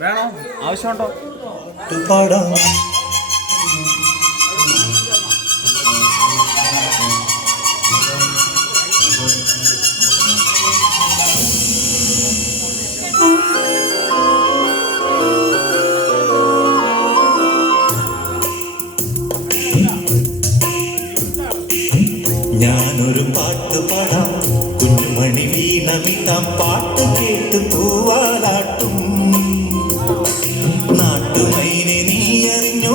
വേണോ? ആവശ്യമുണ്ടോ? ഞാനൊരു പാട്ട് പാടാം, കുഞ്ഞുമണി വീണമിട്ടാം, പാട്ട് കേട്ട് പൂവാലാട്ടും. നാട്ടുമൈനെ നീ അറിഞ്ഞോ,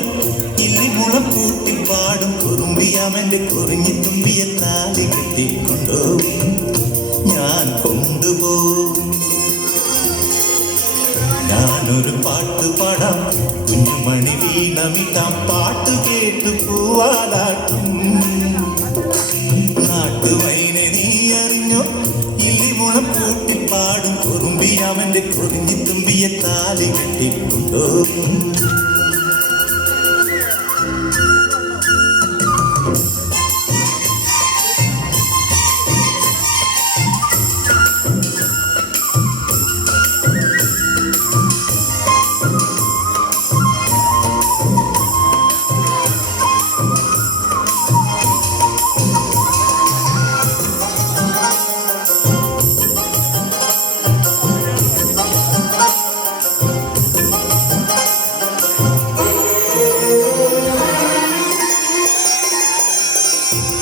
ഇല്ലിമുളം കൂട്ടി പാടും കുറുമ്പിയാമെന്റെ കുറിഞ്ഞി തുമ്പിയെ താലി കെട്ടിക്കൊണ്ടോ ഞാൻ കൊണ്ടുപോകും. ഞാനൊരു പാട്ട് പാടാം, കുഞ്ഞുമണി വീണമിട്ടാം, പാട്ട് കേട്ട് പൂവാലാട്ടും. നാട്ടുവൈനെ നീ അറിഞ്ഞോ, ഇല്ലിമുളം കൂട്ടി പാടും കുറുമ്പിയാമന്റെ കുറിഞ്ഞി തുമ്പിയെ താലി കെട്ടിക്കൊണ്ടോ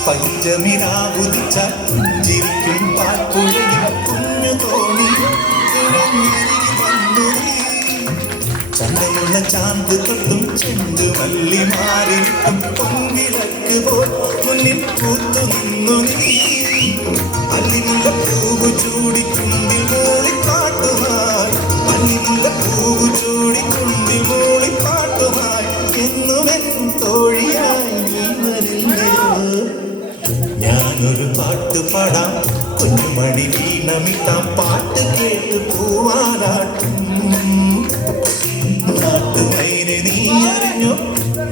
പഞ്ചമിനാവുദിച്ച പുഞ്ചിരിക്കും പാൽപ്പുഴയും കുഞ്ഞു തോണി ചന്തമുള്ള ചാന്ത് തൊട്ടും ചെണ്ടുമല്ലി മാറിയിട്ടും പൊൻവിളക്ക് പോൽ മുന്നിൽ പൂത്തു നിന്നു നീ. അല്ലിനുള്ള പൂവ് ചൂടിക്കുണ്ടിൽ മൂളിപ്പാട്ടുമായി, അല്ലിനുള്ള പൂവ് ചൂടിക്കുണ്ടിൽ മൂളിപ്പാട്ടുമായി എന്നുമെൻ തോഴിയായി നീ വരുന്നോ. ഞാനൊരു പാട്ട് പാടാം, കുഞ്ഞുമണി വീണമിട്ടാം, പാട്ട് കേട്ട് പൂവാലാട്ടും. നാട്ടുമൈനെ നീ അറിഞ്ഞോ,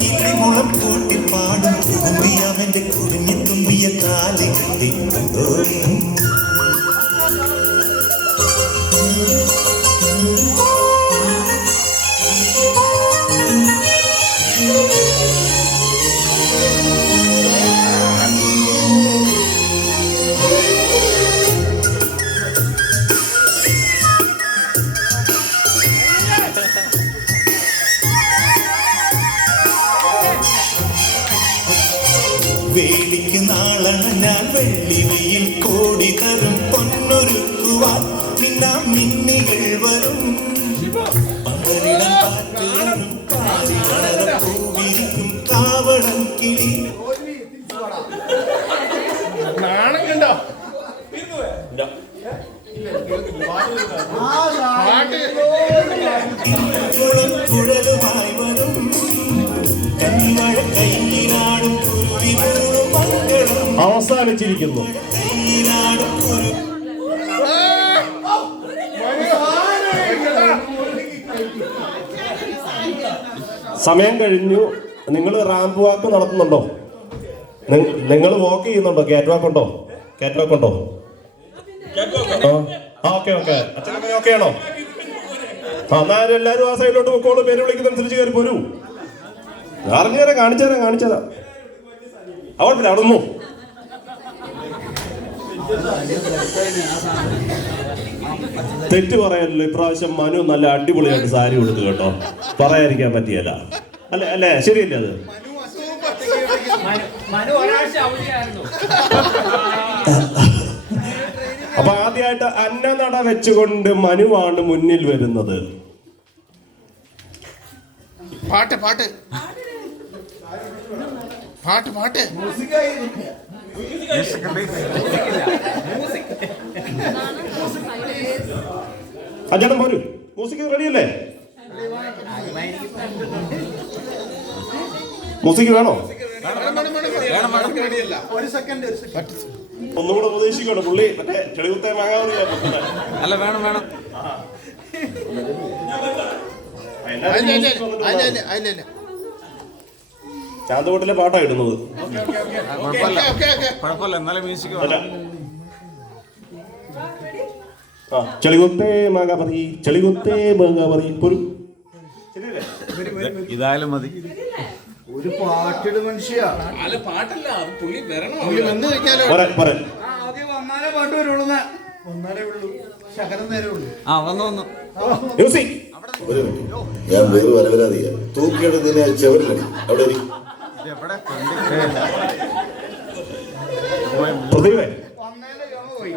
ഇല്ലിമുളം കൂട്ടി പാടും കുറുമ്പിയാമെന്റെ കുറിഞ്ഞി തുമ്പിയെ താലി കെട്ടിക്കൊണ്ടോ വേലിക്ക് നാളണഞ്ഞാൽ വെള്ളി വെയിൽ കോടി തരും പൊന്നൊരുക്കുവാൻ മിന്നാം മിന്നികൾ വരും. പന്തലിടം കാറ്റുകളും പാരിവാര പൂവിരിക്കും കാവടം കിളി. കുഴലുമായി വരും കന്മഴ കൈയിലാടും കുരുവി വീണും മംഗളം അവസാനിച്ചിരിക്കുന്നു. സമയം കഴിഞ്ഞു. നിങ്ങൾ റാമ്പ് വാക്ക് നടത്തുന്നുണ്ടോ? നിങ്ങൾ വാക്ക് ചെയ്യുന്നുണ്ടോ? കാറ്റ് വാക്ക് ഉണ്ടോ? കാറ്റ് വാക്ക് ഉണ്ടോ? Okay okay. അച്ഛനൊക്കെ ഓക്കെ ആണോ? എന്നാലും എല്ലാവരും ആ സൈഡിലോട്ട് പൊക്കോളൂ. പേര് വിളിക്കുന്നതനുസരിച്ച് കയറി പോരൂ. അറിഞ്ഞുതരാം, കാണിച്ചുതരാം. അവിടെ അവിടുന്നു തെറ്റ് പറയല്ലോ. ഇപ്രാവശ്യം മനു നല്ല അടിപൊളിയായിട്ട് സാരി കൊടുത്തു കേട്ടോ. പറയാതിരിക്കാൻ പറ്റിയല്ല. അല്ലേ ശരിയല്ലേ അത്? അപ്പൊ ആദ്യമായിട്ട് അന്നനട വെച്ചുകൊണ്ട് മനുവാണ് മുന്നിൽ വരുന്നത്. പാട്ട് പാട്ട് പാട്ട് പാട്ട് അജാടം പോരൂ. മ്യൂസിക് റെഡിയല്ലേ? മ്യൂസിക് വേണോ? ഒന്നുകൂടെ ഉപദേശിക്കണം പുള്ളി. മറ്റേ ചെളികുത്തേ മാങ്ങാറില്ല. അല്ല വേണം വേണം. ചാന്തോട്ടിലെ പാട്ടാ ഇടുന്നത്. കുഴപ്പമില്ല, എന്നാലും മ്യൂസിക് ചെളികുത്തേ മാങ്ങാ പതി, ചെളികുത്തേ മാങ്ങാ പതി. ഇതായാലും മതി. ഒരു പാട്ടിട് മനുഷ്യ അല്ല പാട്ടല്ല, പുള്ളി വരണോ? വന്ന് കഴിഞ്ഞാലോ ആദ്യം വന്നാലേ പാട്ട് വരുള്ളൂ. ഒന്നാലേ ഉള്ളൂ, ശകലം നേരേ ഉള്ളൂ. ആ വന്നു. മ്യൂസിക്. ഒരു മിനിറ്റ്. ഞാൻ വേറെ വരവരാതിയ തൂക്കിയെടുത്തതിനെ ചെവരിലടി അവിടെ ഇരിക്കും. പ്രതിഭേ വന്നേലെ ഗമ പോയി.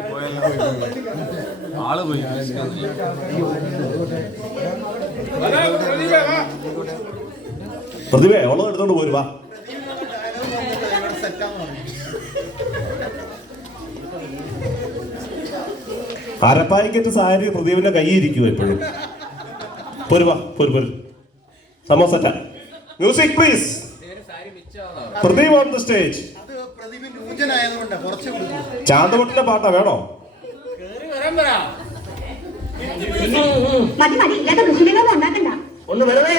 ആള് പോയി. പ്രതിഭേ ഉള്ളത് എടുത്തോണ്ട് പോരുവാ. അരപ്പായിക്കറ്റ് സാരി പ്രദീപിന്റെ കൈ ഇരിക്കുവോ എപ്പോഴും? പോരുവാ, പോരു സമോസറ്റ. Music please. Pradeep on the stage. അത് പ്രതിഭ നൂജനായതുകൊണ്ട് കുറച്ച് കൊടുക്കും. ചാന്തമുട്ടിന്റെ പാട്ടാ വേണോ? മതി ഇല്ലാത്ത മുസ്ലിങ്ങളൊന്നും ഉണ്ടാക്കണ്ട. ഒന്ന് വെറുതെ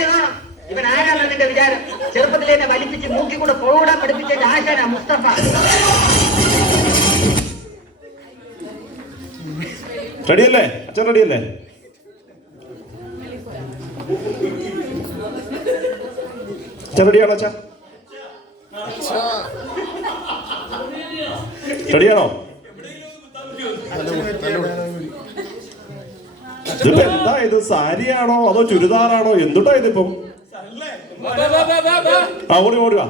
ഇവൻ ആരാണ് നിന്റെ വിചാരം? ചെറുപ്പത്തിൽ എന്നെ വലിപ്പിച്ച് മൂക്കി കൂടെ പോകൂടാൻ പഠിപ്പിച്ച ആശാനാ മുസ്തഫ. റെഡിയല്ലേ അച്ഛൻ? റെഡിയല്ലേ? അച്ഛൻ റെഡിയാണോ? അച്ഛാ റെഡിയാണോ? ഇതിപ്പോ എന്താ ഇത്? സാരിയാണോ അതോ ചുരിദാറാണോ? എന്തുട്ടാ ഇതിപ്പം? ആ ഓടുവാ.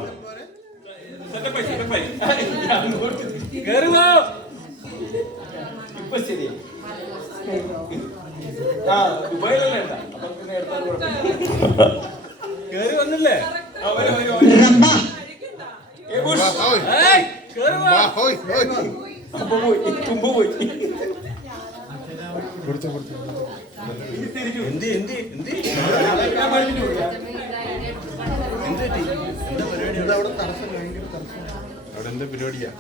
അവിടെ എന്താ പരിപാടിയാ?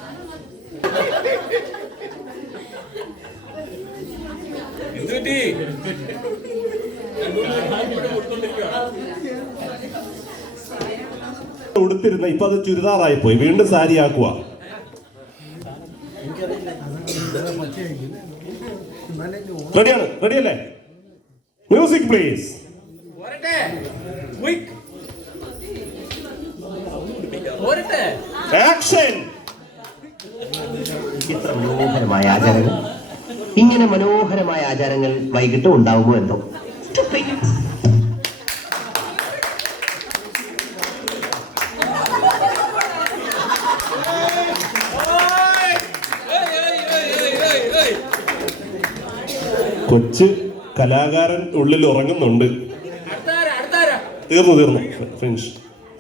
ഉടുത്തിരുന്ന ഇപ്പൊ അത് ചുരിദാറായി പോയി, വീണ്ടും സാരി ആക്കുക. റെഡിയാണ്? റെഡിയല്ലേ? Music please. ആക്ഷൻ. ഇത്ര മനോഹരമായ ആചാരങ്ങൾ, ഇങ്ങനെ മനോഹരമായ ആചാരങ്ങൾ വൈകിട്ട് ഉണ്ടാവുമോ എന്തോ. കൊച്ചു കലാകാരൻ ഉള്ളിൽ ഉറങ്ങുന്നുണ്ട്. തീർന്നു ഫിനിഷ്.